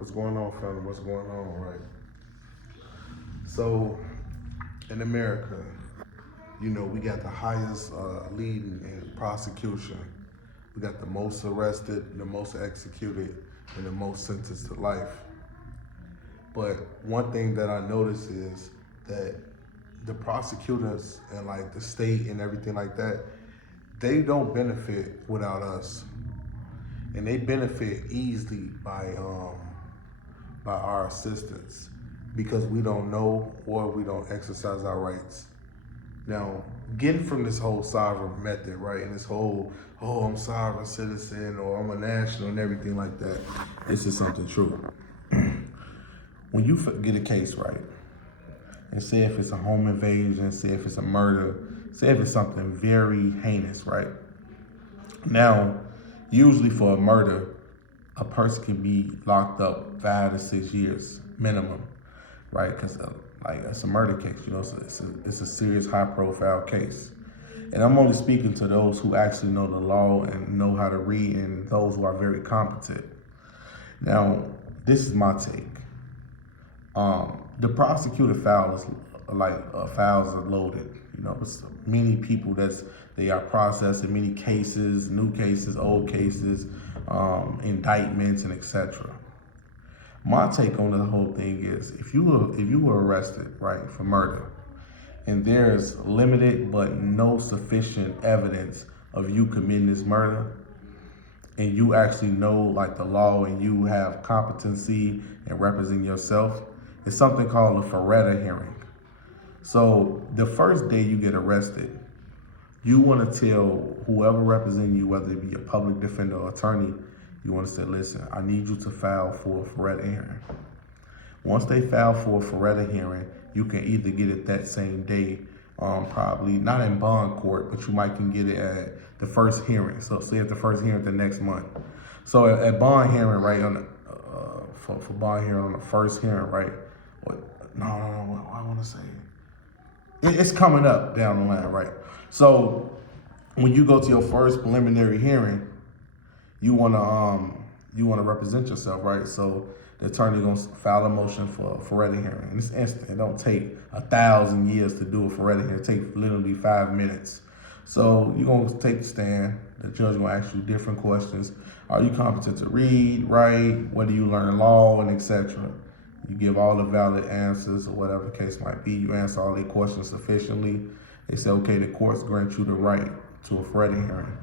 What's going on, family? What's going on, right? So, in America, we got the highest leading in prosecution. We got the most arrested, the most executed, and the most sentenced to life. But one thing that I notice is that the prosecutors and like the state and everything like that, they don't benefit without us, and they benefit easily by our assistance because we don't know or we don't exercise our rights. Now, getting from this whole sovereign method, right, and this whole, oh, I'm sovereign citizen or I'm a national and everything like that, this is something true. When you get a case, right, and say if it's a home invasion, say if it's a murder, say if it's something very heinous, right? Now, usually for a murder, a person can be locked up 5 to 6 years minimum, right? Because like it's a murder case, so it's a serious, high-profile case. And I'm only speaking to those who actually know the law and know how to read, and those who are very competent. Now, this is my take. The prosecutor files are loaded. It's many people they are processing many cases, new cases, old cases, indictments, and etc. My take on the whole thing is if you were arrested, right, for murder, and there's limited but no sufficient evidence of you committing this murder, and you actually know like the law and you have competency and represent yourself, it's something called a Faretta hearing. So the first day you get arrested, you want to tell whoever represents you, whether it be a public defender or attorney, you want to say, listen, I need you to file for a Faretta hearing. Once they file for a Faretta hearing, you can either get it that same day, probably not in bond court, but you might can get it at the first hearing. So say at the first hearing the next month. So at bond hearing, right, on the, for bond hearing on the first hearing, right? No, I want to say it's coming up down the line, right? So when you go to your first preliminary hearing, you wanna represent yourself, right? So the attorney gonna file a motion for a Faretta hearing. And it's instant. It don't take 1,000 years to do a Faretta hearing. It takes literally 5 minutes. So you're gonna take the stand. The judge gonna ask you different questions. Are you competent to read, write? Where do you learn law, and etc. You give all the valid answers or whatever the case might be. You answer all their questions sufficiently. They say, okay, the courts grant you the right to a Faretta hearing.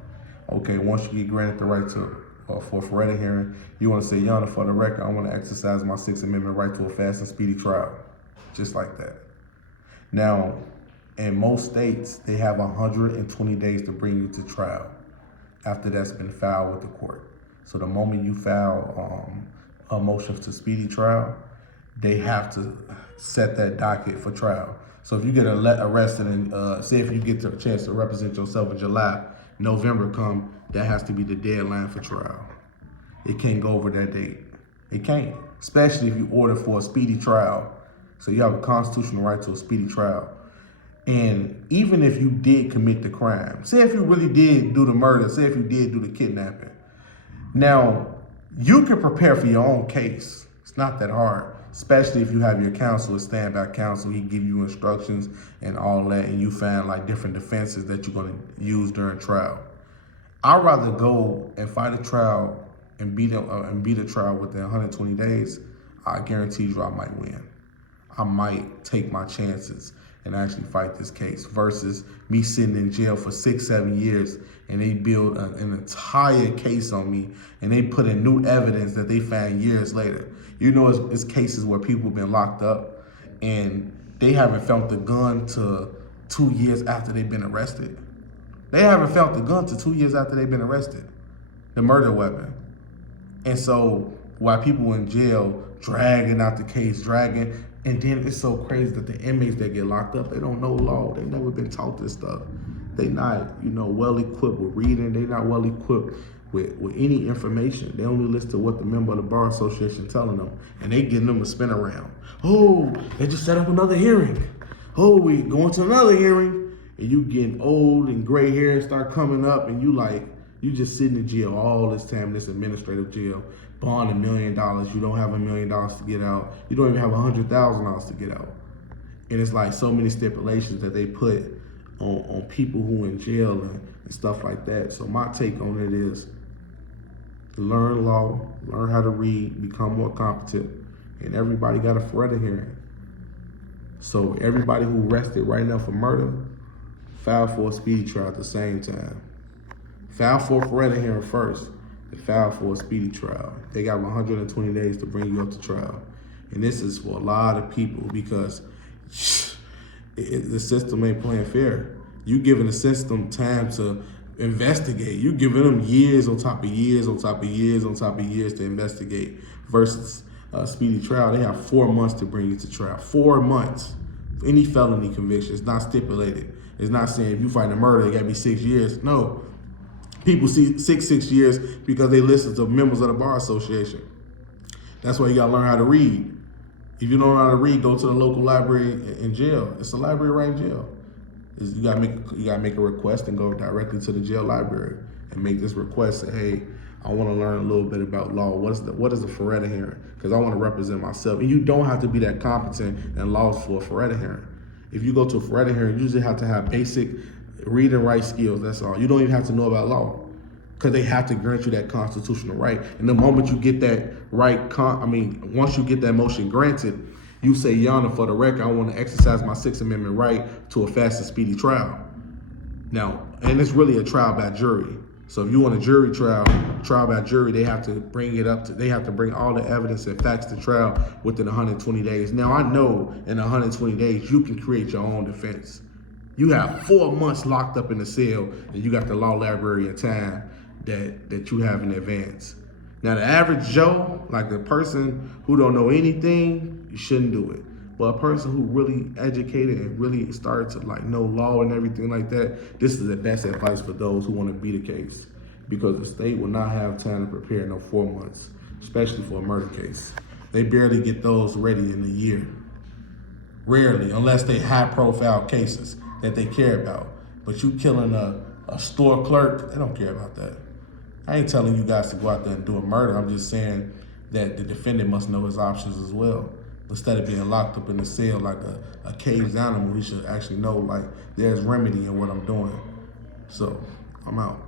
Okay, once you get granted the right for a Faretta hearing, you want to say, Your Honor, for the record, I want to exercise my Sixth Amendment right to a fast and speedy trial. Just like that. Now, in most states, they have 120 days to bring you to trial after that's been filed with the court. So the moment you file a motion to speedy trial, they have to set that docket for trial. So if you get arrested and say if you get the chance to represent yourself in July, November come, that has to be the deadline for trial. It can't go over that date. It can't, especially if you order for a speedy trial. So you have a constitutional right to a speedy trial. And even if you did commit the crime, say if you really did do the murder, say if you did do the kidnapping, now you can prepare for your own case. It's not that hard, especially if you have your counsel, a standby counsel. He give you instructions and all that, and you find like different defenses that you're going to use during trial. I'd rather go and fight a trial and beat a trial within 120 days. I guarantee you I might win. I might take my chances and actually fight this case versus me sitting in jail for 6-7 years and they build an entire case on me and they put in new evidence that they found years later. It's cases where people have been locked up and they haven't felt the gun to 2 years after they've been arrested. They haven't felt the gun to 2 years after they've been arrested, the murder weapon. And so while people in jail dragging out the case, and then it's so crazy that the inmates that get locked up, they don't know law. They've never been taught this stuff. They not, well equipped with reading. They not well equipped with any information. They only listen to what the member of the bar association telling them, and they getting them to spin around. Oh, they just set up another hearing. Oh, we going to another hearing, and you getting old and gray hair start coming up, and you just sitting in jail all this time, this administrative jail. bond $1 million, you don't have $1 million to get out. You don't even have $100,000 to get out. And it's like so many stipulations that they put on people who in jail and stuff like that. So my take on it is learn law, learn how to read, become more competent, and everybody got a Feretta hearing. So everybody who arrested right now for murder, file for a speedy trial at the same time. File for a Feretta hearing first, and file for a speedy trial. They got 120 days to bring you up to trial. And this is for a lot of people because the system ain't playing fair. You giving the system time to investigate. You giving them years on top of years on top of years on top of years to investigate versus speedy trial. They have 4 months to bring you to trial. 4 months. Any felony conviction. It's not stipulated. It's not saying if you fight a murder, it got to be 6 years. No. People see 6 years because they listen to members of the Bar Association. That's why you got to learn how to read. If you don't know how to read, go to the local library in jail. It's a library right in jail. You gotta make a request and go directly to the jail library and make this request. Say, hey, I want to learn a little bit about law. What is a Feretta hearing? Because I want to represent myself. And you don't have to be that competent in laws for a Feretta hearing. If you go to a Feretta hearing, you usually have to have basic read and write skills. That's all. You don't even have to know about law because they have to grant you that constitutional right. And the moment you get that right, once you get that motion granted, you say, Your Honor, for the record, I want to exercise my Sixth Amendment right to a fast and speedy trial. Now, and it's really a trial by jury. So if you want a jury trial by jury, they have to they have to bring all the evidence and facts to trial within 120 days. Now, I know in 120 days, you can create your own defense. You have 4 months locked up in the cell, and you got the law library and time that you have in advance. Now, the average Joe, like the person who don't know anything, you shouldn't do it. But a person who really educated and really started to know law and everything like that, this is the best advice for those who want to beat a case. Because the state will not have time to prepare no 4 months, especially for a murder case. They barely get those ready in a year. Rarely, unless they high profile cases that they care about. But you killing a store clerk, they don't care about that. I ain't telling you guys to go out there and do a murder. I'm just saying that the defendant must know his options as well. Instead of being locked up in the cell like a caged animal, he should actually know there's remedy in what I'm doing. So I'm out.